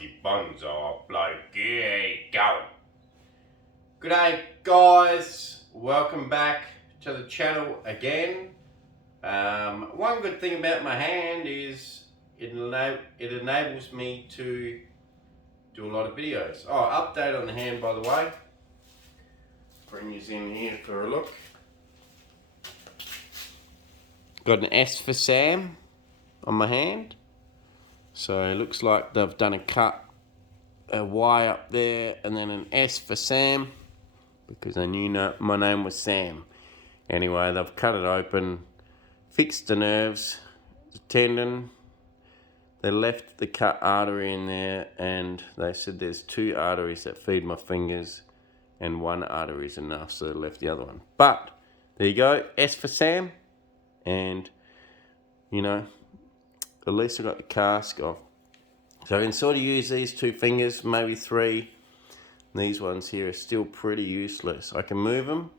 Aussie Bonsai bloke. Yeah, going. G'day guys, welcome back to the channel again. One good thing about my hand is it enables me to do a lot of videos. Oh, update on the hand by the way. Bring you in here for a look. Got an S for Sam on my hand. So it looks like they've done a Y up there and then an S for Sam because I knew my name was Sam. Anyway, they've cut it open, fixed the nerves, the tendon. They left the cut artery in there and they said there's 2 arteries that feed my fingers and 1 artery is enough, so they left the other one. But there you go, S for Sam, and you know, at least I got the cast off. So I can sort of use these 2 fingers, maybe 3. These ones here are still pretty useless. I can move them,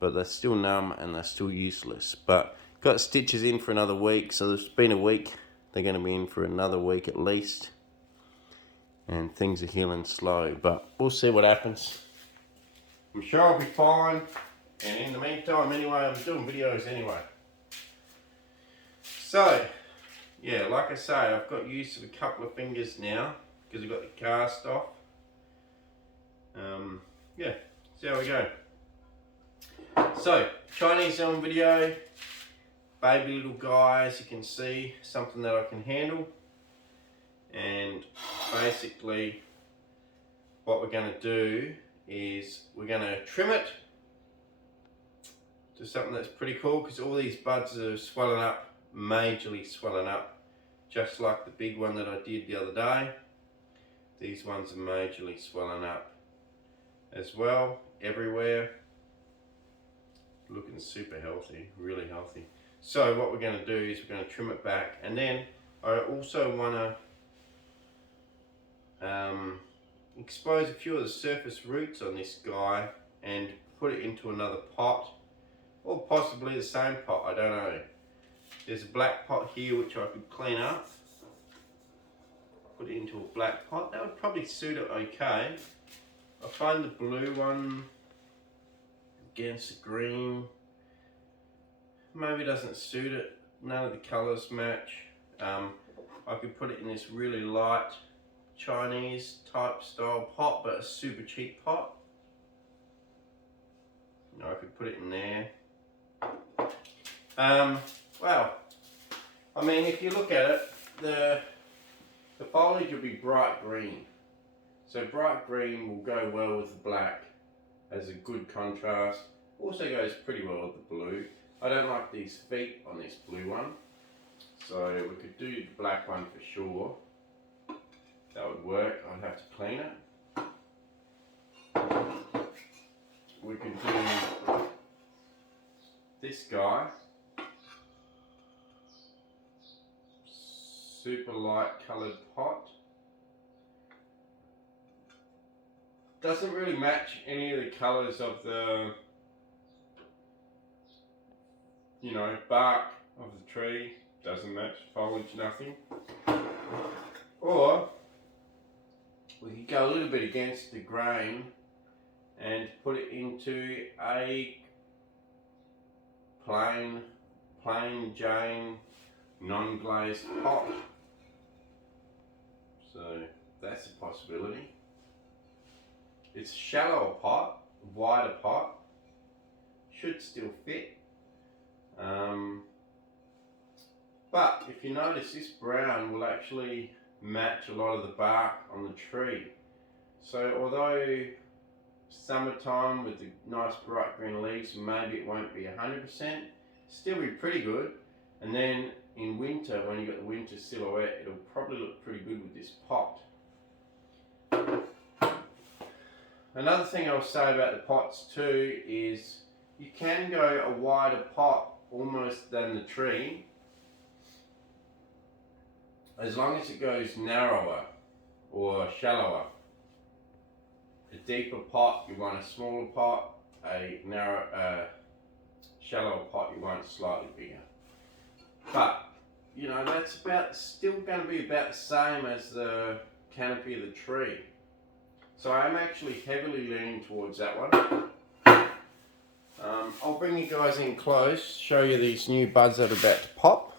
but they're still numb and they're still useless. But got stitches in for another week, so it's been a week. They're going to be in for another week at least. And things are healing slow, but we'll see what happens. I'm sure I'll be fine. And in the meantime, anyway, I'm doing videos anyway. So, yeah, like I say, I've got used to a couple of fingers now because I've got the cast off. Yeah, see how we go. So, Chinese on video, baby little guy, as you can see, something that I can handle. And basically, what we're going to do is we're going to trim it to something that's pretty cool because all these buds are swelling up, majorly swelling up, just like the big one that I did the other day. These ones are majorly swelling up as well, everywhere. Looking super healthy, really healthy. So what we're going to do is we're going to trim it back, and then I also want to expose a few of the surface roots on this guy and put it into another pot, or possibly the same pot, I don't know. There's a black pot here which I could clean up, put it into a black pot. That would probably suit it okay. I find the blue one against the green maybe doesn't suit it. None of the colours match. I could put it in this really light Chinese type style pot, but a super cheap pot. You know, I could put it in there. Well, I mean, if you look at it, the foliage will be bright green. So bright green will go well with the black as a good contrast. Also goes pretty well with the blue. I don't like these feet on this blue one, so we could do the black one for sure. That would work. I'd have to clean it. We could do this guy. Super light coloured pot. Doesn't really match any of the colours of the, you know, bark of the tree. Doesn't match foliage, nothing. Or we could go a little bit against the grain and put it into a plain Jane non-glazed pot. So that's a possibility. It's a shallower pot, wider pot, should still fit. But if you notice, this brown will actually match a lot of the bark on the tree. So although summertime with the nice bright green leaves, maybe it won't be 100%, still be pretty good. And then in winter, when you've got the winter silhouette, it'll probably look pretty good with this pot. Another thing I'll say about the pots too is you can go a wider pot almost than the tree, as long as it goes narrower or shallower. A deeper pot, you want a smaller pot. A shallower pot, you want slightly bigger. But you know, that's still going to be about the same as the canopy of the tree. So I'm actually heavily leaning towards that one. I'll bring you guys in close, show you these new buds that are about to pop.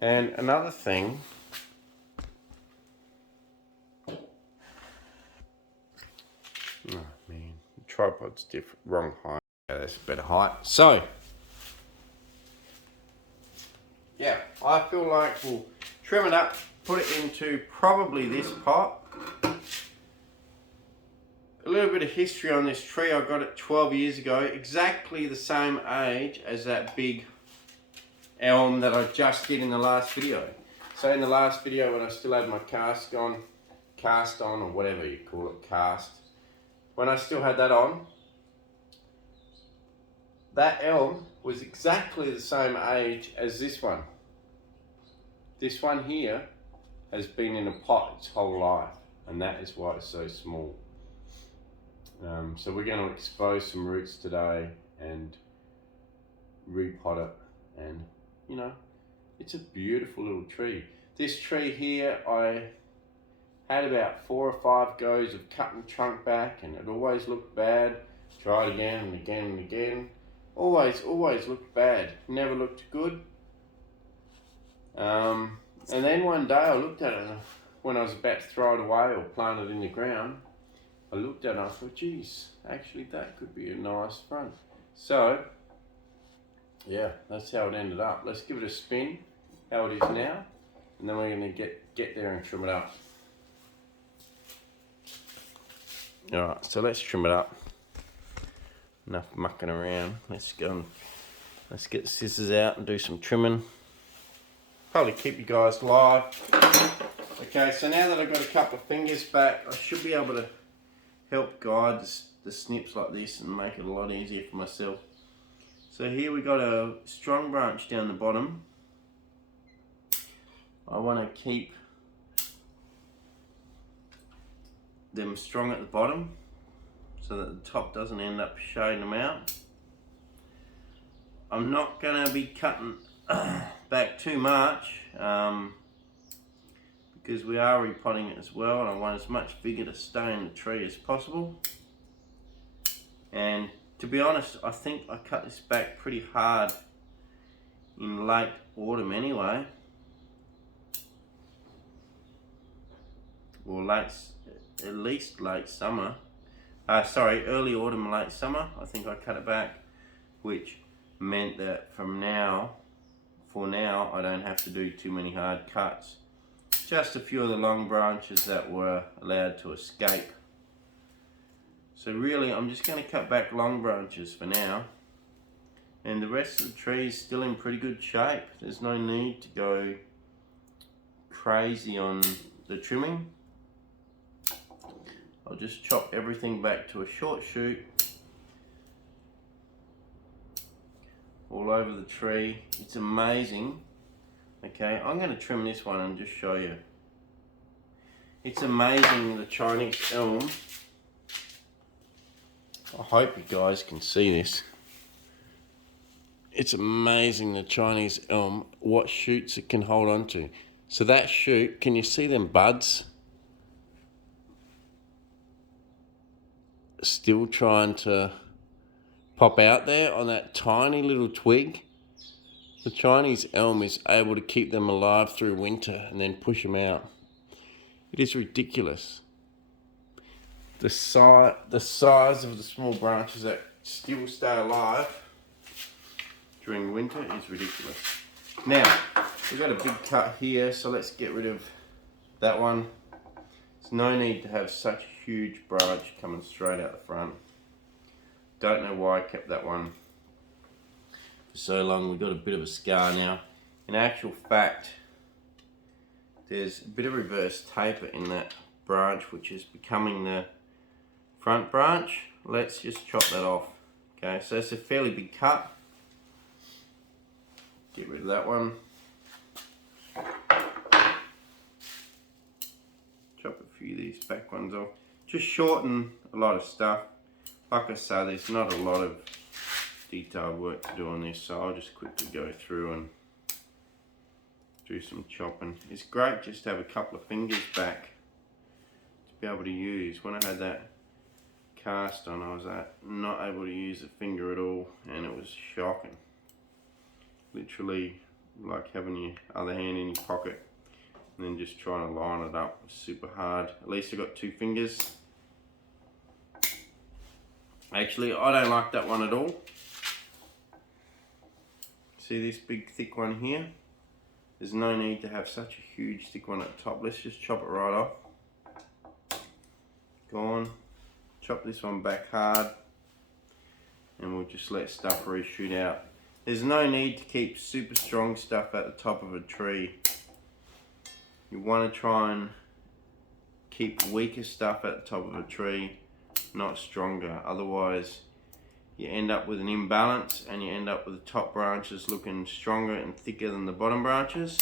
And another thing, oh man, the tripod's different, wrong height. Yeah, that's a better height. So, yeah, I feel like we'll trim it up, put it into probably this pot. A little bit of history on this tree. I got it 12 years ago, exactly the same age as that big elm that I just did in the last video. So in the last video when I still had my cast on or whatever you call it, cast, when I still had that on, that elm was exactly the same age as this one. This one here has been in a pot its whole life, and that is why it's so small. So we're going to expose some roots today and repot it, and you know, it's a beautiful little tree. This tree here, I had about 4 or 5 goes of cutting the trunk back, and it always looked bad. Tried again and again and again. Always looked bad. Never looked good. And then one day I looked at it, when I was about to throw it away or plant it in the ground, I looked at it and I thought, geez, actually that could be a nice front. So, yeah, that's how it ended up. Let's give it a spin, how it is now, and then we're going to get there and trim it up. Alright, so let's trim it up. Enough mucking around. Let's get the scissors out and do some trimming. Probably keep you guys live. Okay, so now that I've got a couple of fingers back, I should be able to help guide the snips like this and make it a lot easier for myself. So here we got a strong branch down the bottom. I want to keep them strong at the bottom so that the top doesn't end up shading them out. I'm not going to be cutting back too much because we are repotting it as well, and I want as much vigor to stay in the tree as possible. And to be honest, I think I cut this back pretty hard in late autumn anyway, or at least late summer. Early autumn, late summer. I think I cut it back, which meant that for now, I don't have to do too many hard cuts. Just a few of the long branches that were allowed to escape. So really, I'm just going to cut back long branches for now. And the rest of the tree is still in pretty good shape. There's no need to go crazy on the trimming. I'll just chop everything back to a short shoot all over the tree. It's amazing. Okay, I'm going to trim this one and just show you. It's amazing, the Chinese elm. I hope you guys can see this. It's amazing, the Chinese elm, what shoots it can hold on to. So that shoot, can you see them buds? Still trying to pop out there on that tiny little twig. The Chinese elm is able to keep them alive through winter and then push them out. It is ridiculous. The size of the small branches that still stay alive during winter is ridiculous. Now, we've got a big cut here, so let's get rid of that one. There's no need to have such a huge branch coming straight out the front. Don't know why I kept that one for so long. We've got a bit of a scar now. In actual fact, there's a bit of reverse taper in that branch, which is becoming the front branch. Let's just chop that off. Okay, so it's a fairly big cut. Get rid of that one. Chop a few of these back ones off. Just shorten a lot of stuff. Like I say, there's not a lot of detailed work to do on this, so I'll just quickly go through and do some chopping. It's great just to have a couple of fingers back to be able to use. When I had that cast on, I was not able to use a finger at all, and it was shocking. Literally like having your other hand in your pocket and then just trying to line it up was super hard. At least I got two fingers. Actually, I don't like that one at all. See this big thick one here? There's no need to have such a huge thick one at the top. Let's just chop it right off. Gone. Chop this one back hard, and we'll just let stuff reshoot out. There's no need to keep super strong stuff at the top of a tree. You want to try and keep weaker stuff at the top of a tree, not stronger. Otherwise, you end up with an imbalance, and you end up with the top branches looking stronger and thicker than the bottom branches,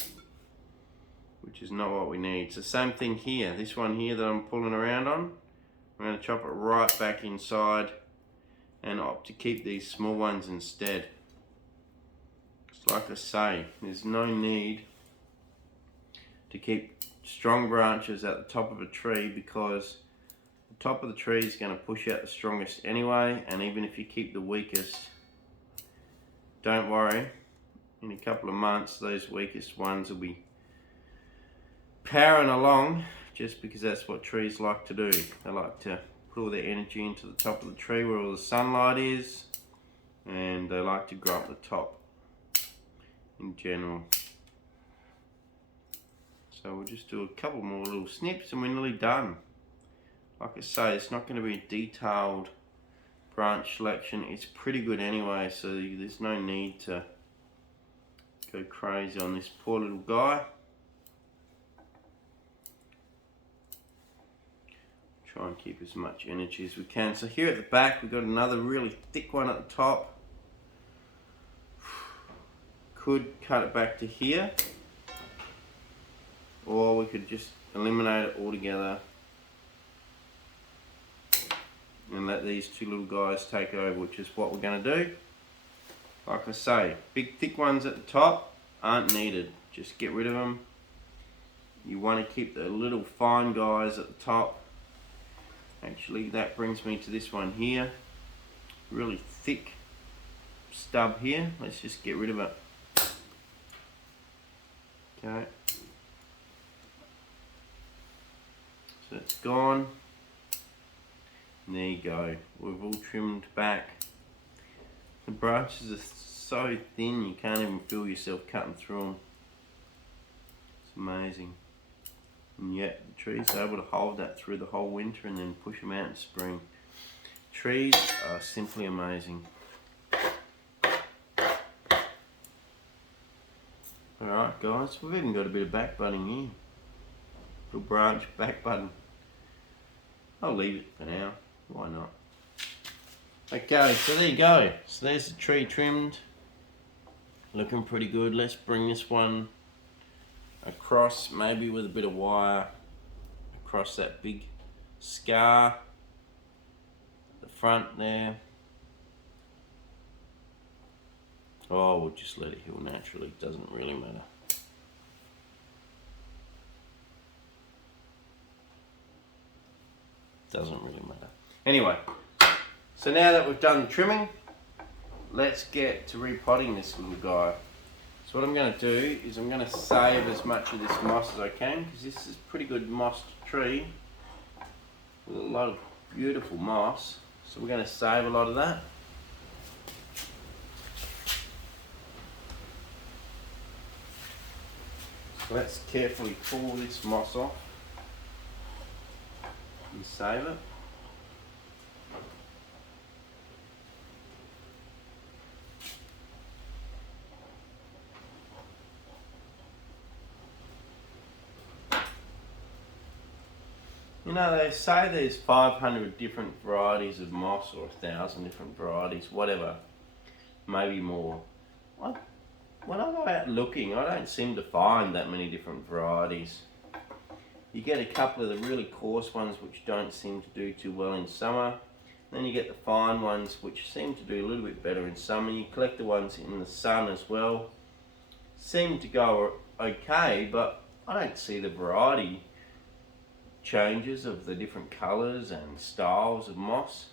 which is not what we need. It's the same thing here. This one here that I'm pulling around on, I'm going to chop it right back inside and opt to keep these small ones instead. It's like I say, there's no need to keep strong branches at the top of a tree, because the top of the tree is going to push out the strongest anyway, and even if you keep the weakest, don't worry, in a couple of months those weakest ones will be powering along, just because that's what trees like to do. They like to put all their energy into the top of the tree where all the sunlight is, and they like to grow up the top in general. So we'll just do a couple more little snips and we're nearly done. Like I say, it's not going to be a detailed branch selection. It's pretty good anyway, so there's no need to go crazy on this poor little guy. Try and keep as much energy as we can. So here at the back we've got another really thick one at the top. Could cut it back to here, or we could just eliminate it altogether and let these two little guys take over, which is what we're going to do. Like I say, big thick ones at the top aren't needed. Just get rid of them. You want to keep the little fine guys at the top. Actually, that brings me to this one here. Really thick stub here. Let's just get rid of it. Okay. So it's gone. And there you go. We've all trimmed back. The branches are so thin you can't even feel yourself cutting through them. It's amazing. And yet the trees are able to hold that through the whole winter and then push them out in spring. Trees are simply amazing. Alright guys, we've even got a bit of back budding here. Little branch back button. I'll leave it for now. Why not? Okay, so there you go. So there's the tree trimmed. Looking pretty good. Let's bring this one across, maybe with a bit of wire across that big scar at the front there. Oh, we'll just let it heal naturally. Doesn't really matter. Doesn't really matter. Anyway, so now that we've done the trimming, let's get to repotting this little guy. So what I'm going to do is I'm going to save as much of this moss as I can, because this is a pretty good mossed tree with a lot of beautiful moss. So we're going to save a lot of that. So let's carefully pull this moss off and save it. You know, they say there's 500 different varieties of moss, or 1,000 different varieties, whatever, maybe more. When I go out looking, I don't seem to find that many different varieties. You get a couple of the really coarse ones which don't seem to do too well in summer. Then you get the fine ones which seem to do a little bit better in summer. You collect the ones in the sun as well. Seem to go okay, but I don't see the variety changes of the different colours and styles of moss.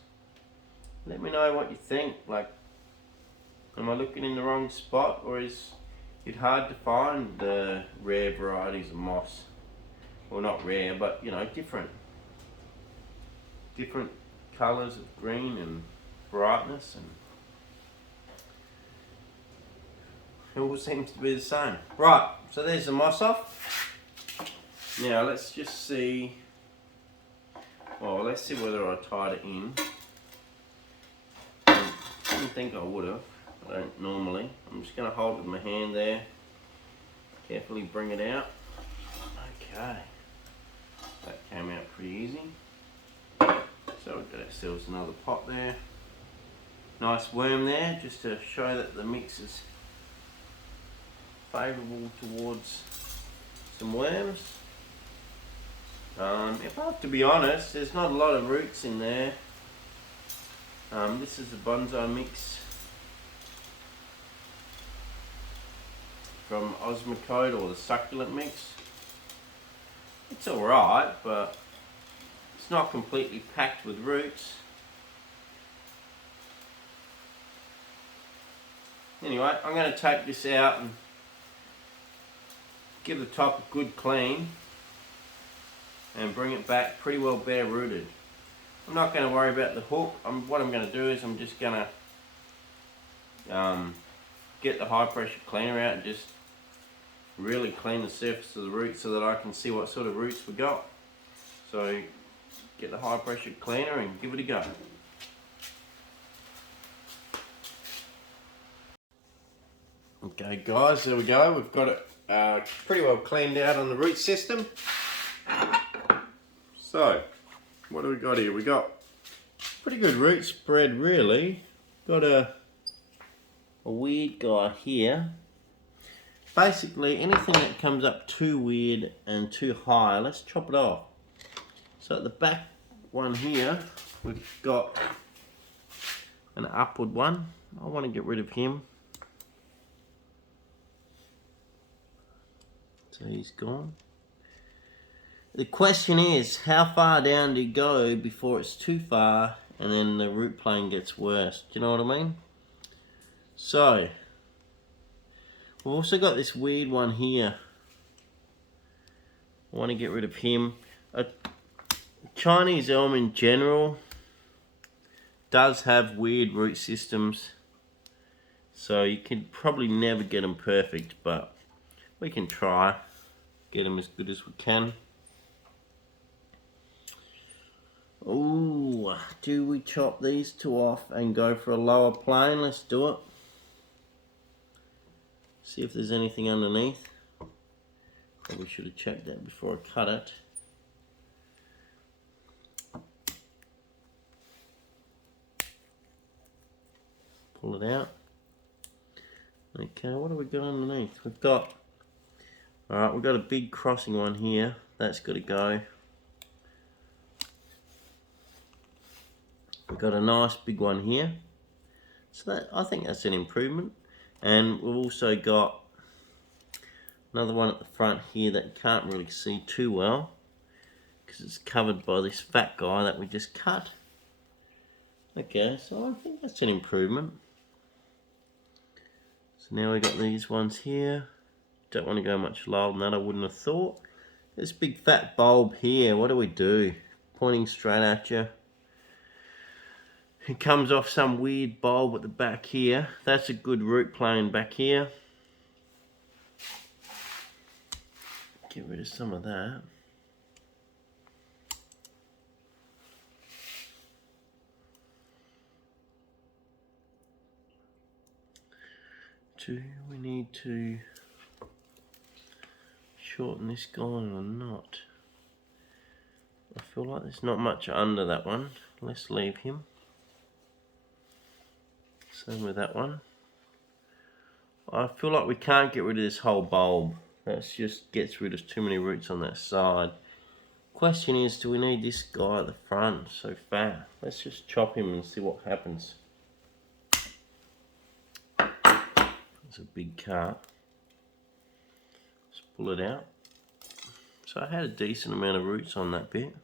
Let me know what you think. Like, am I looking in the wrong spot, or is it hard to find the rare varieties of moss? Well, not rare, but you know, different colours of green and brightness, and it all seems to be the same. Right, so there's the moss off. Now let's just see. Well, let's see whether I tied it in. I didn't think I would have. I don't normally. I'm just going to hold it with my hand there. Carefully bring it out. Okay. That came out pretty easy. So we've got ourselves another pot there. Nice worm there, just to show that the mix is favourable towards some worms. If I have to be honest, there's not a lot of roots in there. This is a bonsai mix from Osmocote, or the succulent mix. It's alright, but it's not completely packed with roots. Anyway, I'm going to take this out and give the top a good clean and bring it back pretty well bare rooted. I'm not going to worry about the hook. What I'm going to do is I'm just going to get the high pressure cleaner out and just really clean the surface of the roots so that I can see what sort of roots we got. So get the high pressure cleaner and give it a go. Okay guys, there we go. We've got it pretty well cleaned out on the root system. So, what do we got here? We got pretty good root spread really. Got a weird guy here. Basically anything that comes up too weird and too high, let's chop it off. So at the back one here, we've got an upward one. I want to get rid of him. So he's gone. The question is, how far down do you go before it's too far and then the root plane gets worse? Do you know what I mean? So, we've also got this weird one here. I want to get rid of him. A Chinese elm in general does have weird root systems. So you can probably never get them perfect, but we can try. Get them as good as we can. Ooh, do we chop these two off and go for a lower plane? Let's do it. See if there's anything underneath. Probably should have checked that before I cut it. Pull it out. Okay, what have we got underneath? We've got, alright, we've got a big crossing one here. That's got to go. We've got a nice big one here. So that, I think that's an improvement. And we've also got another one at the front here that you can't really see too well because it's covered by this fat guy that we just cut. Okay, so I think that's an improvement. So now we've got these ones here. Don't want to go much lower than that, I wouldn't have thought. This big fat bulb here, what do we do? Pointing straight at you. It comes off some weird bulb at the back here. That's a good root plane back here. Get rid of some of that. Do we need to shorten this guy or not? I feel like there's not much under that one. Let's leave him. Same with that one. I feel like we can't get rid of this whole bulb. That just gets rid of too many roots on that side. Question is, do we need this guy at the front so fat? Let's just chop him and see what happens. It's a big cut. Let's pull it out. So I had a decent amount of roots on that bit.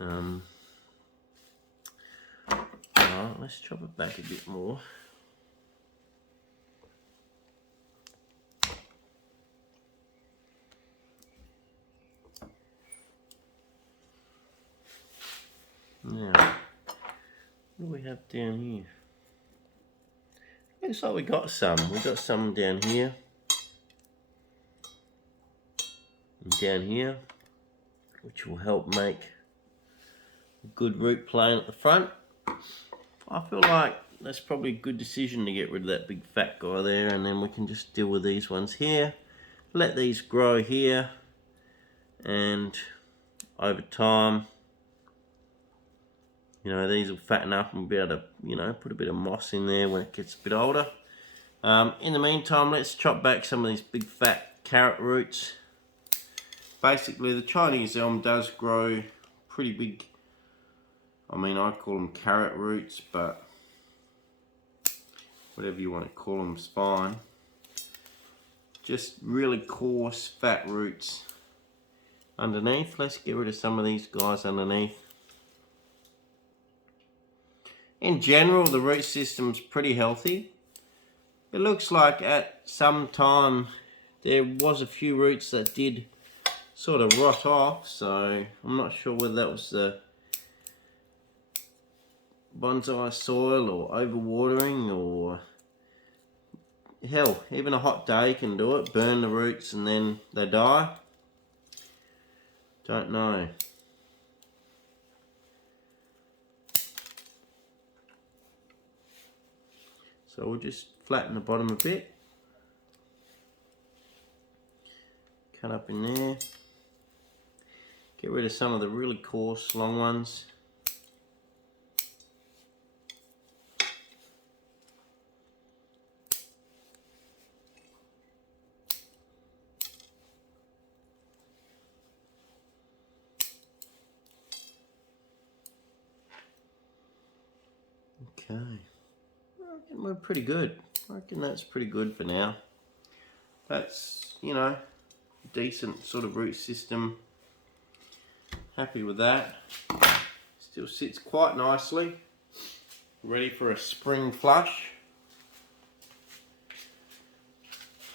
Alright, let's chop it back a bit more. Now, what do we have down here? Looks like we got some. We got some down here. And down here, which will help make a good root plane at the front. I feel like that's probably a good decision to get rid of that big fat guy there, and then we can just deal with these ones here. Let these grow here, and over time, you know, these will fatten up and we'll be able to, you know, put a bit of moss in there when it gets a bit older. In the meantime, let's chop back some of these big fat carrot roots. Basically, the Chinese elm does grow pretty big. I mean, I call them carrot roots, but whatever you want to call them is fine. Just really coarse, fat roots underneath. Let's get rid of some of these guys underneath. In general, the root system's pretty healthy. It looks like at some time there was a few roots that did sort of rot off, so I'm not sure whether that was the bonsai soil or overwatering, or hell, even a hot day can do it, burn the roots and then they die. Don't know. So we'll just flatten the bottom a bit. Cut up in there. Get rid of some of the really coarse long ones. Okay. I reckon we're pretty good. I reckon that's pretty good for now. That's, you know, decent sort of root system. Happy with that. Still sits quite nicely. Ready for a spring flush.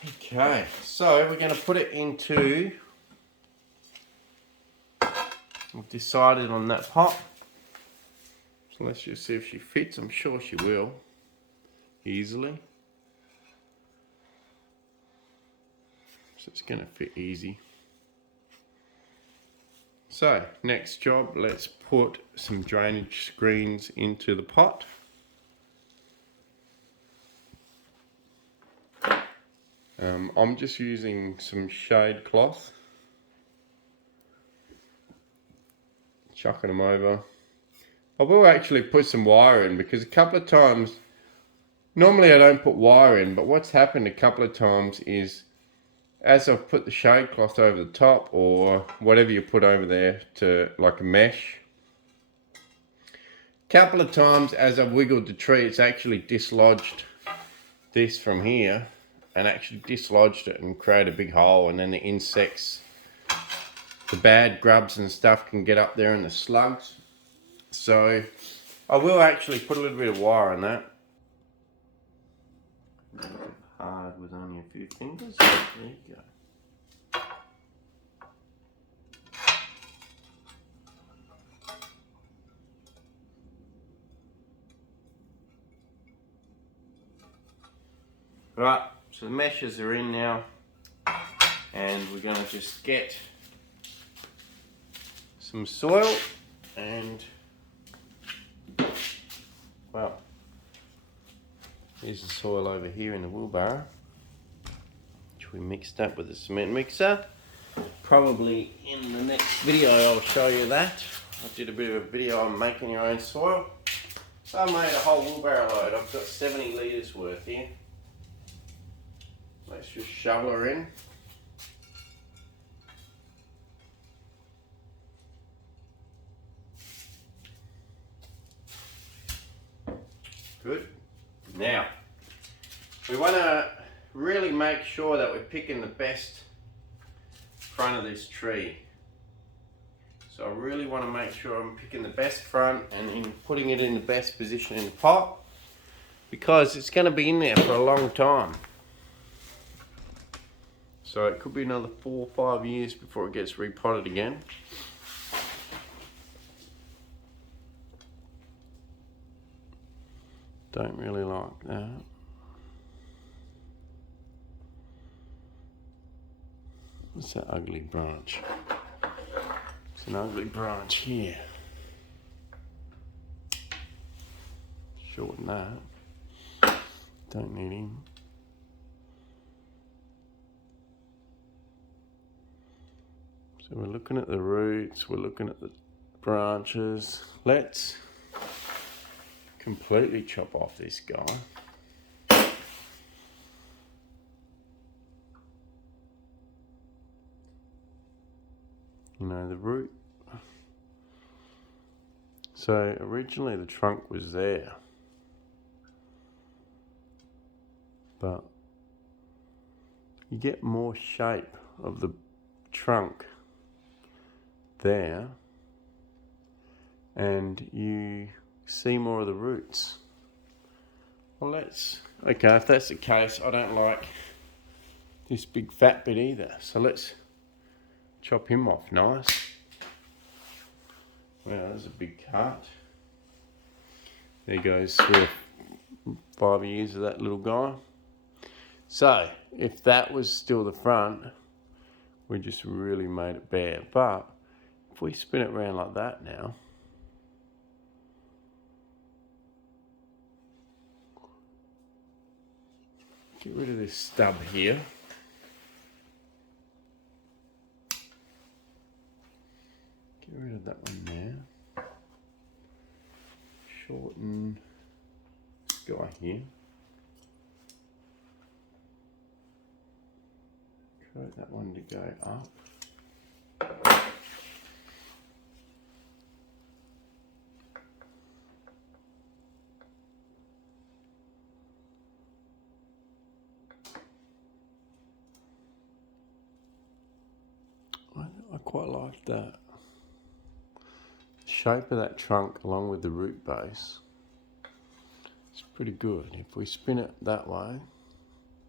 Okay, so we're going to put it into, we've decided on that pot. So let's just see if she fits. I'm sure she will. Easily. So it's going to fit easy. So, next job, let's put some drainage screens into the pot. I'm just using some shade cloth. Chucking them over. I will actually put some wire in, because a couple of times, normally I don't put wire in, but what's happened a couple of times is, as I've put the shade cloth over the top, or whatever you put over there to like a mesh, a couple of times as I've wiggled the tree, it's actually dislodged this from here and actually dislodged it and created a big hole, and then the insects, the bad grubs and stuff can get up there, and the slugs. So I will actually put a little bit of wire on that. Hard with only a few fingers. There you go. Right, so the meshes are in now, and we're going to just get some soil and, well, here's the soil over here in the wheelbarrow, which we mixed up with the cement mixer. Probably in the next video I'll show you that. I did a bit of a video on making your own soil. So I made a whole wheelbarrow load. I've got 70 litres worth here. Let's just shovel her in. Good. Now, we want to really make sure that we're picking the best front of this tree. So I really want to make sure I'm picking the best front and putting it in the best position in the pot, because it's going to be in there for a long time. So it could be another 4 or 5 years before it gets repotted again. Don't really like that. What's that ugly branch? It's an ugly branch here. Shorten that. Don't need him. So we're looking at the roots, we're looking at the branches. Let's completely chop off this guy. You know, the root. So originally the trunk was there, but you get more shape of the trunk there, and you see more of the roots. Well, okay, if that's the case, I don't like this big fat bit either, so let's chop him off nice. Wow, there's a big cut. There goes 3 or 5 years of that little guy. So if that was still the front, we just really made it bare. But if we spin it around like that now, get rid of this stub here. Get rid of that one there. Shorten this guy here. Create that one to go up. I quite like that. The shape of that trunk along with the root base, it's pretty good. If we spin it that way,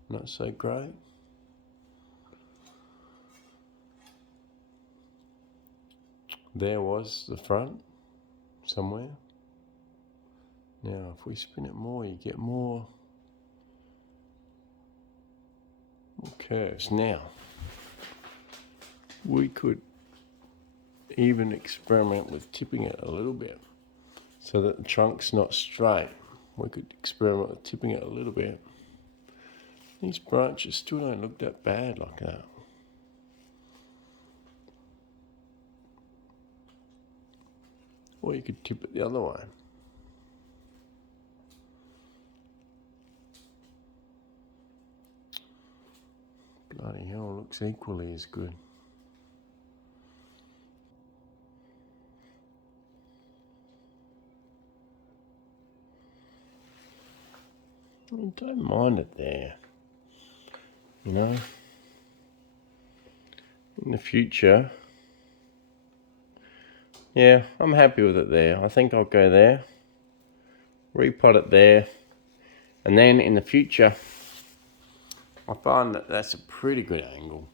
not so great. There was the front somewhere. Now if we spin it more, you get more curves. Now we could even experiment with tipping it a little bit so that the trunk's not straight. We could experiment with tipping it a little bit. These branches still don't look that bad like that. Or you could tip it the other way. Bloody hell, looks equally as good. I don't mind it there, you know. In the future, yeah, I'm happy with it there. I think I'll go there, repot it there, and then in the future, I find that that's a pretty good angle.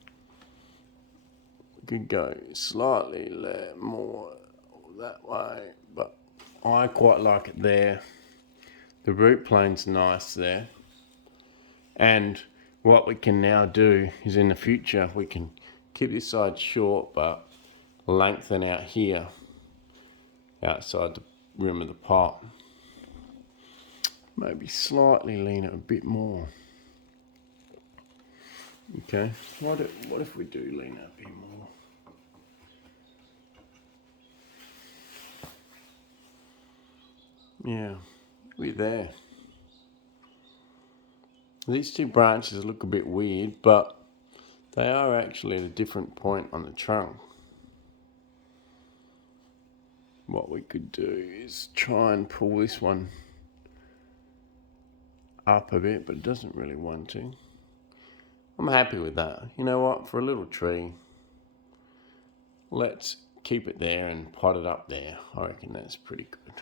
We could go slightly more that way, but I quite like it there. The root plane's nice there. And what we can now do is in the future, we can keep this side short, but lengthen out here, outside the rim of the pot. Maybe slightly lean it a bit more. Okay, what if we do lean it a bit more? Yeah, we're there. These two branches look a bit weird, but they are actually at a different point on the trunk. What we could do is try and pull this one up a bit, but it doesn't really want to. I'm happy with that. You know what? For a little tree, let's keep it there and pot it up there. I reckon that's pretty good.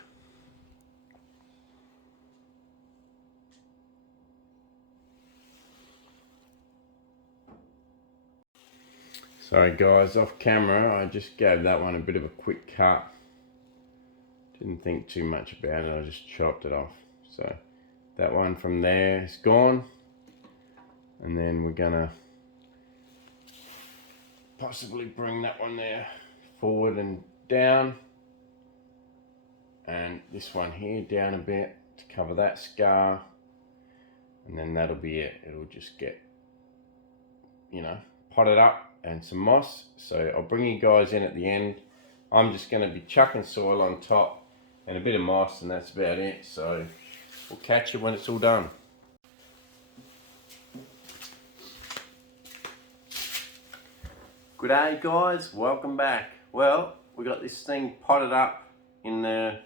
Sorry guys, off camera, I just gave that one a bit of a quick cut. Didn't think too much about it, I just chopped it off. So that one from there is gone. And then we're gonna possibly bring that one there forward and down. And this one here down a bit to cover that scar. And then that'll be it. It'll just get, you know, potted up and some moss. So I'll bring you guys in at the end. I'm just going to be chucking soil on top and a bit of moss, and that's about it. So we'll catch you when it's all done. Good day guys, welcome back. Well, we got this thing potted up in the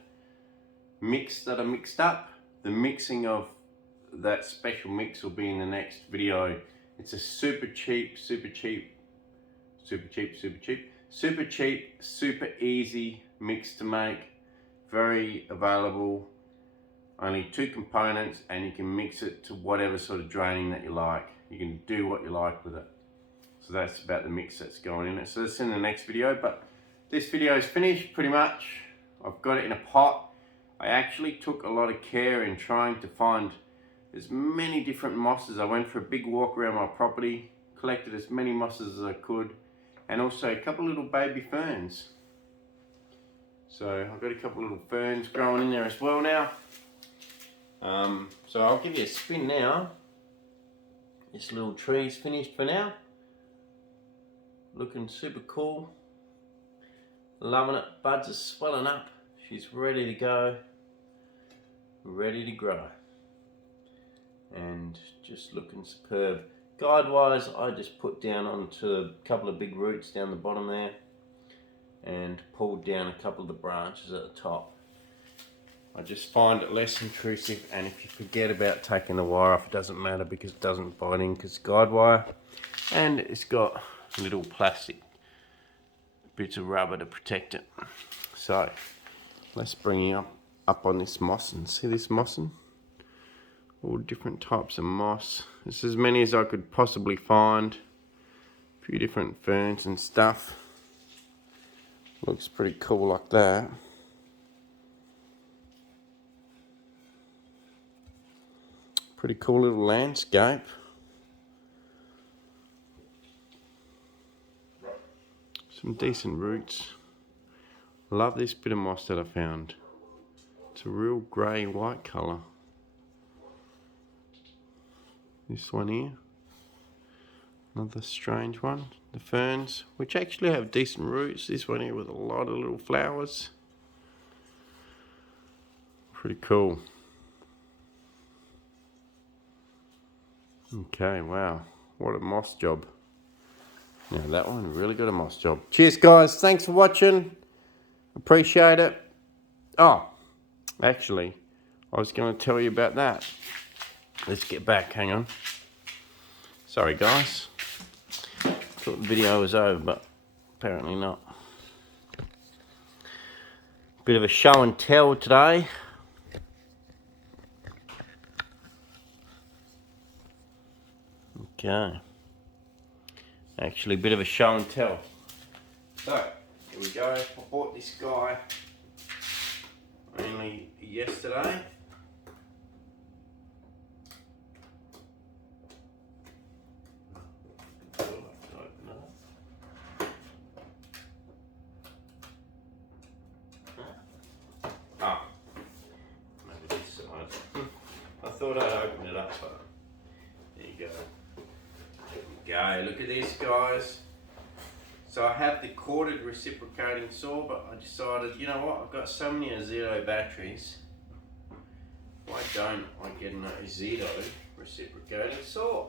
mix that I mixed up. The mixing of that special mix will be in the next video. It's a super cheap, super easy mix to make. Very available. Only 2 components, and you can mix it to whatever sort of draining that you like. You can do what you like with it. So that's about the mix that's going in it. So that's in the next video, but this video is finished pretty much. I've got it in a pot. I actually took a lot of care in trying to find as many different mosses. I went for a big walk around my property, collected as many mosses as I could, and also a couple little baby ferns. So I've got a couple little ferns growing in there as well now. So I'll give you a spin now. This little tree's finished for now. Looking super cool. Loving it. Buds are swelling up. She's ready to go. Ready to grow. And just looking superb. Guide wise, I just put down onto a couple of big roots down the bottom there and pulled down a couple of the branches at the top. I just find it less intrusive, and if you forget about taking the wire off, it doesn't matter because it doesn't bite in because it's guide wire, and it's got little plastic bits of rubber to protect it. So let's bring you up on this mossing. See this mossing? All different types of moss. It's as many as I could possibly find. A few different ferns and stuff. Looks pretty cool like that. Pretty cool little landscape. Some decent roots. Love this bit of moss that I found. It's a real grey white colour. This one here. Another strange one. The ferns, which actually have decent roots. This one here with a lot of little flowers. Pretty cool. Okay, wow. What a moss job. Now that one really got a moss job. Cheers guys, thanks for watching. Appreciate it. Oh, actually, I was going to tell you about that. Let's get back, hang on. Sorry guys. Thought the video was over, but apparently not. Bit of a show and tell today. Okay. Actually, a bit of a show and tell. So, here we go. I bought this guy only yesterday. Ah, maybe this side. I thought I'd open it up, but there you go. There we go. Look at this, guys. So I have the corded reciprocating saw, but I decided, you know what? I've got so many Azeto batteries. Why don't I get an Azeto reciprocating saw?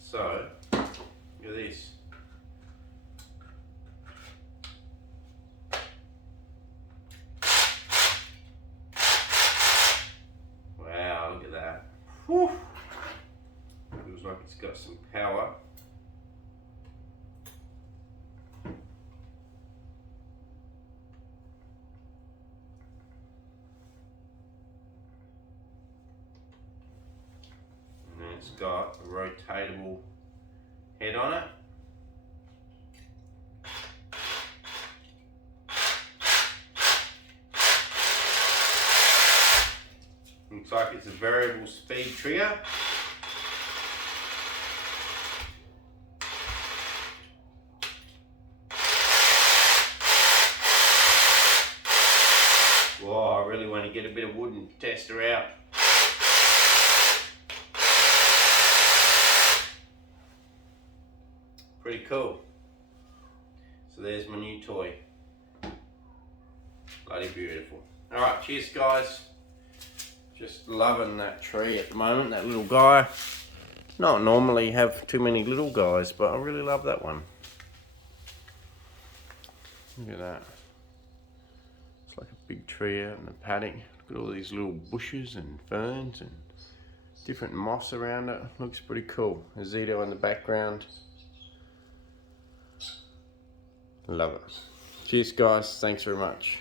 So look at this. Wow, look at that. Whew. Feels like it's got got some power. And it's got a rotatable head on it. Looks like it's a variable speed trigger. Whoa, I really want to get a bit of wood and test her out. Pretty cool. So there's my new toy. Bloody beautiful. Alright, cheers guys. Just loving that tree at the moment, that little guy. Not normally have too many little guys, but I really love that one. Look at that. It's like a big tree out in the paddock. Look at all these little bushes and ferns and different moss around it. Looks pretty cool. A Zito in the background. Love it. Cheers guys, thanks very much.